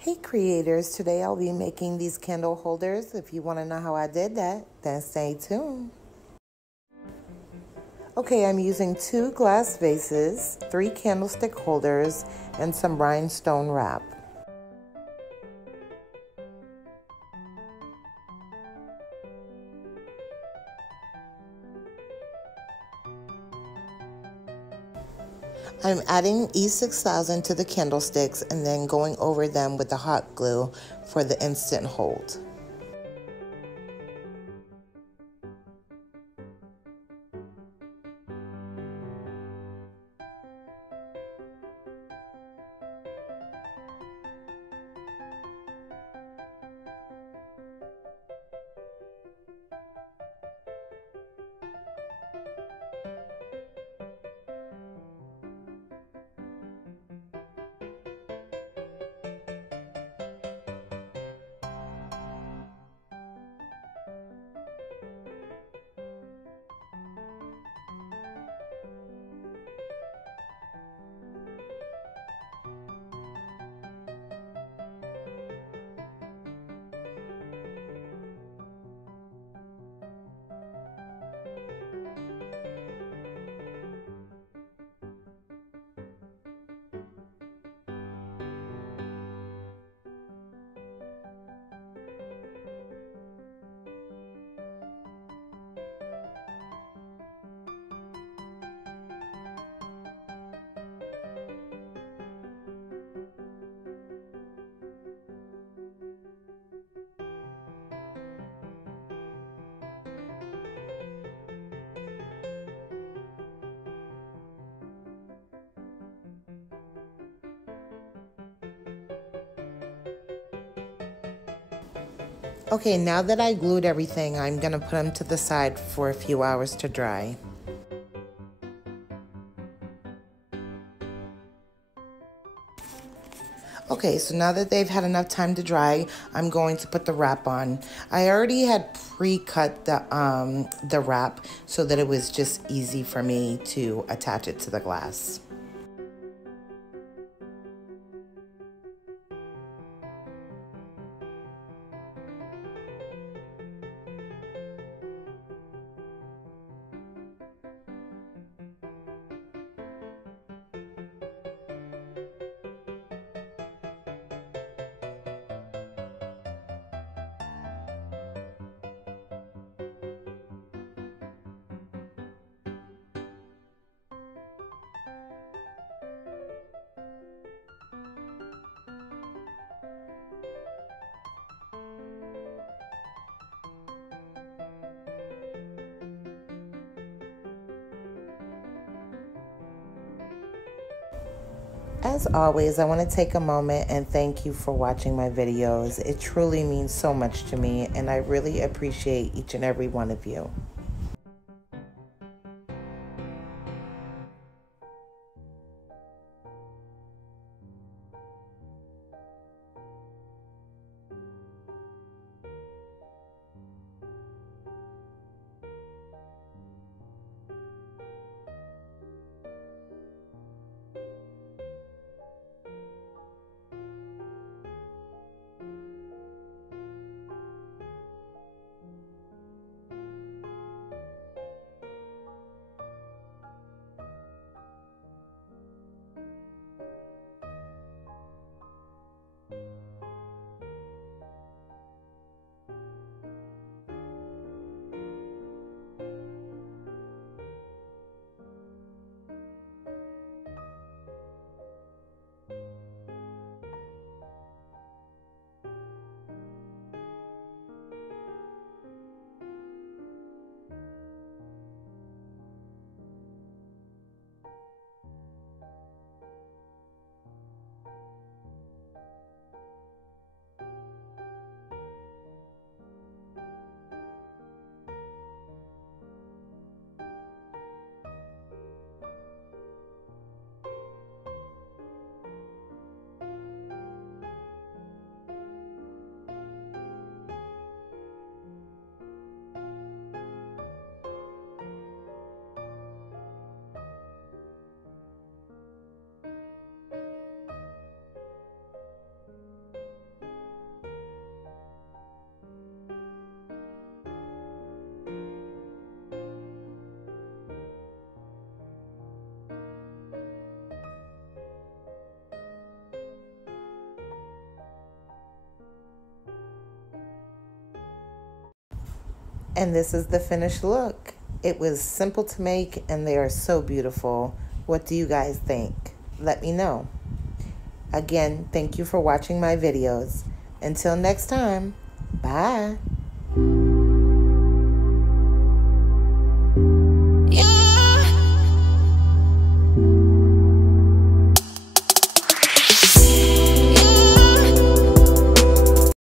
Hey creators, today I'll be making these candle holders. If you want to know how I did that, then stay tuned. Okay, I'm using 2 glass vases, 3 candlestick holders, and some rhinestone wrap. I'm adding E6000 to the candlesticks and then going over them with the hot glue for the instant hold. Okay, now that I glued everything, I'm going to put them to the side for a few hours to dry. Okay, so now that they've had enough time to dry, I'm going to put the wrap on. I already had pre-cut the wrap so that it was just easy for me to attach it to the glass. As always, I want to take a moment and thank you for watching my videos. It truly means so much to me, and I really appreciate each and every one of you. And this is the finished look. It was simple to make and they are so beautiful. What do you guys think? Let me know. Again, thank you for watching my videos. Until next time, bye.